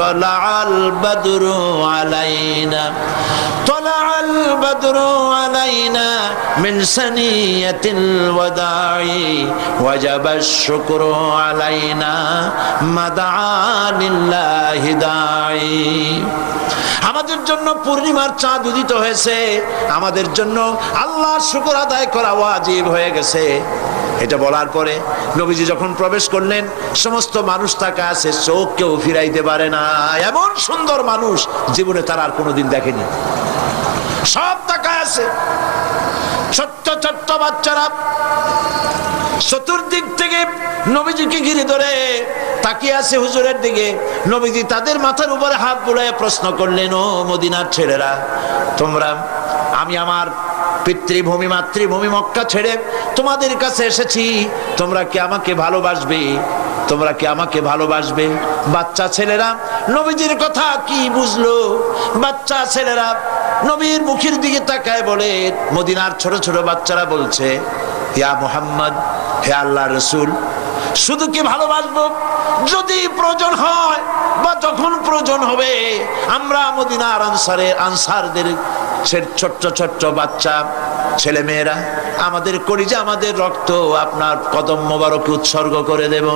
طلع البدر علينا طلع البدر علينا من سنية الوداع وجب الشكر علينا ما دعا لله داعي। আমাদের জন্য পূর্ণিমার চাঁদ উদিত হয়েছে, আমাদের জন্য আল্লাহর শুকর আদায় করা ওয়াজিব হয়ে গেছে। এটা বলার পরে নবীজি যখন প্রবেশ করলেন, সমস্ত মানুষ তাকে আছে, চোখ কেউ ফিরাইতে পারে না। এমন সুন্দর মানুষ জীবনে তারা আর কোনোদিন দেখেনি। সব তাকায় আছে, ছোট্ট ছোট্ট বাচ্চারা চতুর্দিক থেকে নবীজিকে ঘিরে ধরে তাকিয়ে আছে হুজুরের দিকে। নবীজি তাদের মাথার উপরে হাত বুলায় প্রশ্ন করলেন, ও মদিনার ছেলেরা, তোমরা, আমি আমার পিতৃভূমি মাতৃভূমি মক্কা ছেড়ে তোমাদের কাছে এসেছি, তোমরা কি আমাকে ভালোবাসবে? তোমরা কি আমাকে ভালোবাসবে? বাচ্চা ছেলেরা নবীজির কথা কি বুঝলো? বাচ্চা ছেলেরা নবীর মুখের দিকে তাকায় বলে, মদিনার ছোট ছোট বাচ্চারা বলছে, ইয়া মুহাম্মদ, হে আল্লাহর রাসূল, শুধু কি ভালোবাসবো? যদি প্রয়োজন হয় বা যখন প্রয়োজন হবে, আমরা মদিনার আনসারদের ছোট্ট ছোট্ট বাচ্চা ছেলে মেয়েরা, আমাদের কলিজা আমাদের রক্ত আপনার কদম মোবারকে উৎসর্গ করে দেব।